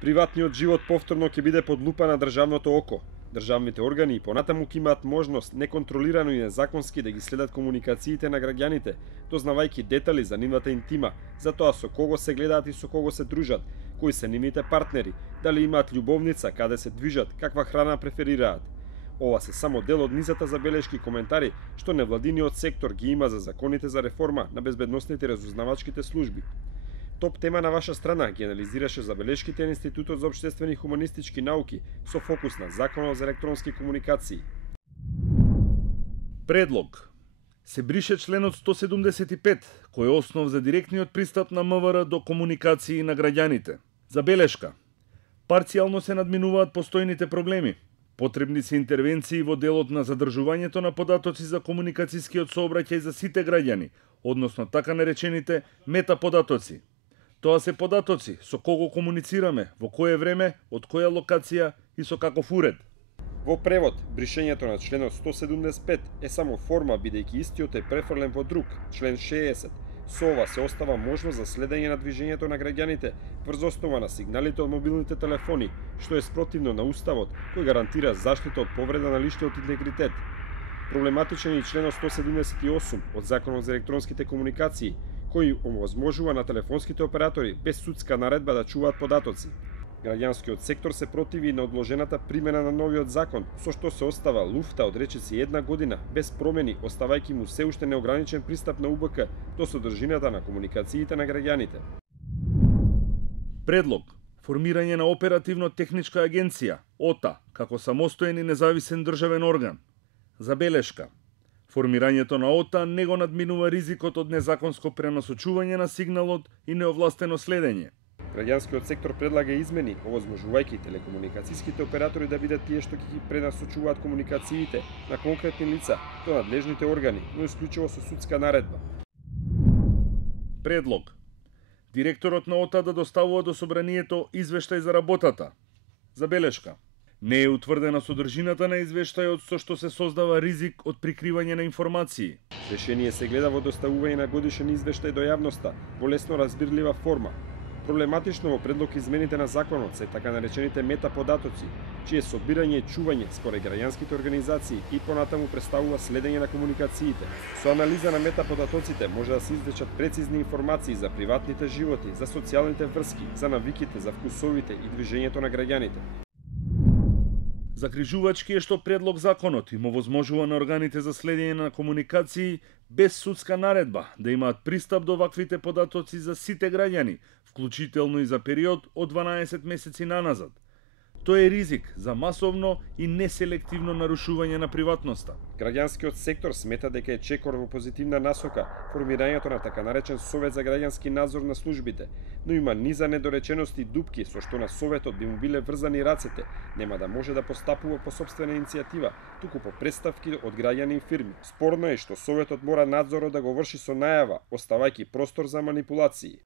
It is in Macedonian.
Приватниот живот повторно ќе биде под лупа на државното око. Државните органи понатаму ќе имаат можност неконтролирано и незаконски да ги следат комуникациите на граѓаните, дознавајќи детали за нивната интима, за тоа со кого се гледаат и со кого се дружат, кои се нивните партнери, дали имаат љубовница, каде се движат, каква храна преферираат. Ова се само дел од низата забелешки и коментари што невладиниот сектор ги има за законите за реформа на безбедносните и разузнавачките служби. Топ тема на ваша страна ги анализираше забелешките на Институтот за општествени и хуманистички науки со фокус на Законот за електронски комуникации. Предлог. Се брише членот 175, кој е основ за директниот пристап на МВР до комуникации на граѓаните. Забелешка. Парцијално се надминуваат постојните проблеми. Потребни се интервенции во делот на задржувањето на податоци за комуникацијскиот сообраќај за сите граѓани, односно така наречените метаподатоци. Тоа се податоци со кого комуницираме, во кое време, од која локација и со каков уред. Во превод, бришењето на членот 175 е само форма бидејќи истиот е префрлен во друг, член 60. Со ова се остава можност за следење на движењето на граѓаните врз основа на сигналите од мобилните телефони, што е спротивно на Уставот, кој гарантира заштита од повреда на личниот интегритет. Проблематичен е и членот 178 од Законот за електронските комуникации, кој овозможува на телефонските оператори без судска наредба да чуваат податоци. Граѓанскиот сектор се противи на одложената примена на новиот закон, со што се остава луфта од речиси 1 година без промени, оставајќи му се уште неограничен пристап на УБК до содржината на комуникациите на граѓаните. Предлог. Формирање на оперативно-техничка агенција, ОТА, како самостоен и независен државен орган. Забелешка. Формирањето на ОТА не го надминува ризикот од незаконско пренасочување на сигналот и неовластено следење. Граѓанскиот сектор предлага измени, овозможувајќи телекомуникацијските оператори да бидат тие што ќе ги пренасочуваат комуникациите на конкретни лица до надлежните органи, но исклучиво со судска наредба. Предлог. Директорот на ОТА да доставува до собранието извештај за работата. Забелешка. Не е утврдена содржината на извештајот со што се создава ризик од прикривање на информации. Решение се гледа во доставување на годишен извештај до јавноста во лесно разбирлива форма. Проблематично во предлог измените на законот се така наречените метаподатоци, чие собирање и чување според граѓанските организации и понатаму представува следење на комуникациите. Со анализа на метаподатоците може да се извлечат прецизни информации за приватните животи, за социјалните врски, за навиките, за вкусовите и движењето на граѓаните. Закрижувачки е што предлог законот им овозможува на органите за следење на комуникации без судска наредба да имаат пристап до ваквите податоци за сите граѓани, вклучително и за период од 12 месеци наназад. Тоа е ризик за масовно и неселективно нарушување на приватноста. Граѓанскиот сектор смета дека е чекор во позитивна насока формирањето на така наречен Совет за граѓански надзор на службите, но има низа недоречености и дупки со што на Советот би му биле врзани рацете, нема да може да постапува по сопствена иницијатива, туку по представки од граѓани и фирми. Спорно е што Советот мора надзорот да го врши со најава, оставајќи простор за манипулации.